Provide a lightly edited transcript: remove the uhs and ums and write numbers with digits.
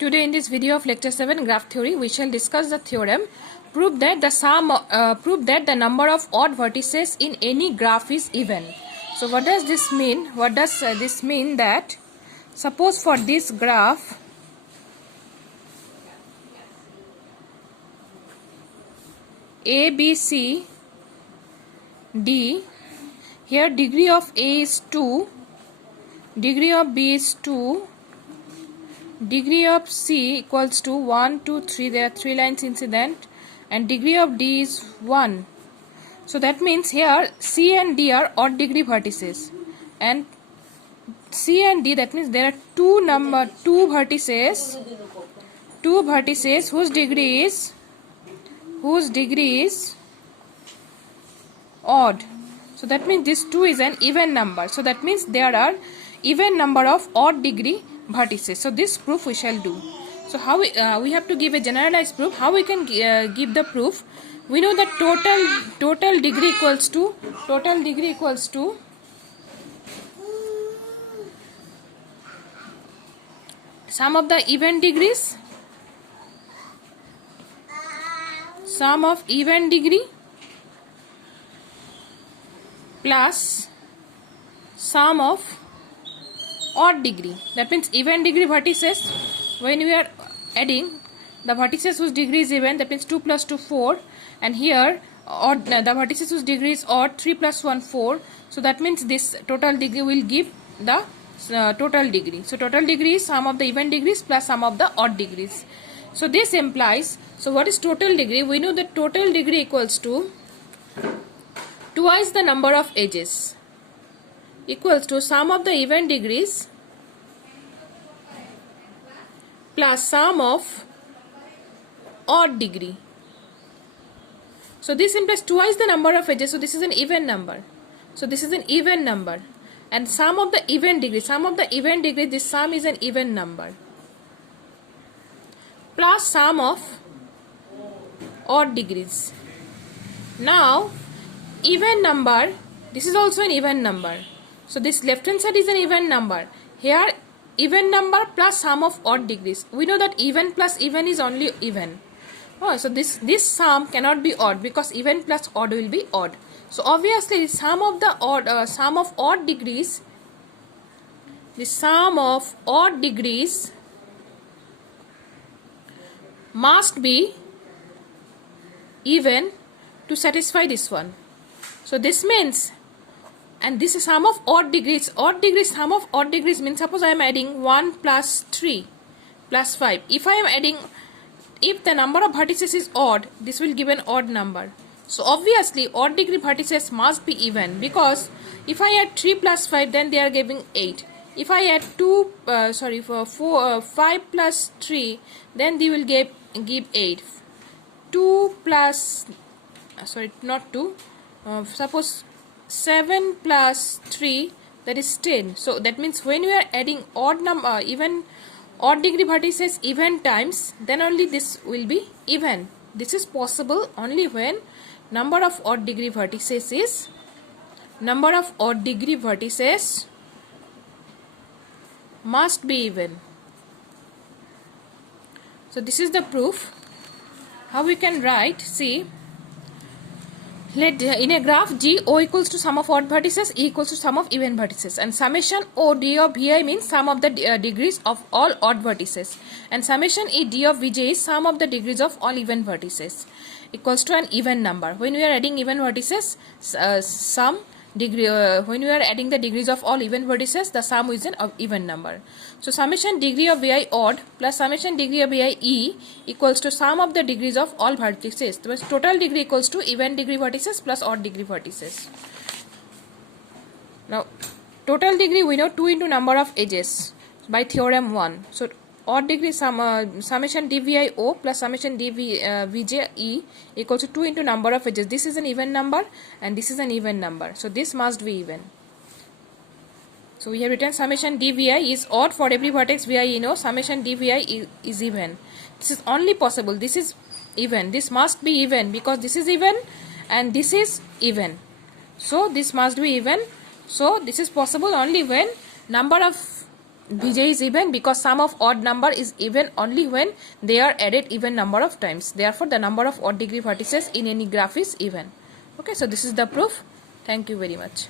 Today in this video of lecture 7 graph theory we shall discuss the theorem prove that the number of odd vertices in any graph is even. So what does this mean? What does this mean? That suppose for this graph A, B, C, D, here degree of A is 2, degree of B is 2, degree of C equals to 1, 2, 3, there are 3 lines incident, and degree of D is 1. So that means here C and D are odd degree vertices, and C and D, that means there are two vertices whose degree is odd. So that means this 2 is an even number. So that means there are even number of odd degree vertices. So this proof we shall do. So how we have to give a generalized proof. How we can give the proof? We know that total degree equals to sum of the even degrees, sum of even degree plus sum of odd degree. That means even degree vertices, when we are adding the vertices whose degree is even, that means 2 plus 2 4, and here odd, the vertices whose degree is odd, 3 plus 1 4. So that means this total degree will give the total degree. So total degree is sum of the even degrees plus sum of the odd degrees. So this implies, so what is total degree? We know that total degree equals to twice the number of edges, equals to sum of the even degrees plus sum of odd degree. So this implies twice the number of edges. So this is an even number. So this is an even number, and sum of the even degree, this sum is an even number, plus sum of odd degrees. Now even number, this is also an even number. So this left hand side is an even number. Here even number plus sum of odd degrees. We know that even plus even is only even. Oh, so this sum cannot be odd, because even plus odd will be odd. So obviously the sum of the odd degrees, the sum of odd degrees must be even to satisfy this one. So this means, and this is sum of odd degrees. Sum of odd degrees means, suppose I am adding 1 plus 3 plus 5. If the number of vertices is odd, this will give an odd number. So obviously odd degree vertices must be even, because if I add 3 plus 5, then they are giving 8. If I add 5 plus 3, then they will give 8. 2 plus, suppose 7 plus 3, that is 10. So that means when we are adding odd degree vertices even times, then only this will be even. This is possible only when number of odd degree vertices must be even. So this is the proof. How we can write? See, let in a graph G, O equals to sum of odd vertices, E equals to sum of even vertices, and summation O D of Vi means sum of the degrees of all odd vertices, and summation E D of Vj is sum of the degrees of all even vertices, equals to an even number. When we are adding even vertices, when we are adding the degrees of all even vertices, the sum is an even number. So summation degree of Vi odd plus summation degree of Vi E equals to sum of the degrees of all vertices. The total degree equals to even degree vertices plus odd degree vertices. Now total degree, we know 2 into number of edges by theorem 1. So odd degree summation dvi o plus summation vj e equals to 2 into number of edges. This is an even number and this is an even number. So this must be even. So we have written summation dvi is odd for every vertex vi know. Summation dvi is even. This is only possible. This is even. This must be even, because this is even and this is even. So this must be even. So this is possible only when number of Vj is even because sum of odd number is even only when they are added even number of times. Therefore, the number of odd degree vertices in any graph is even. Okay, so this is the proof. Thank you very much.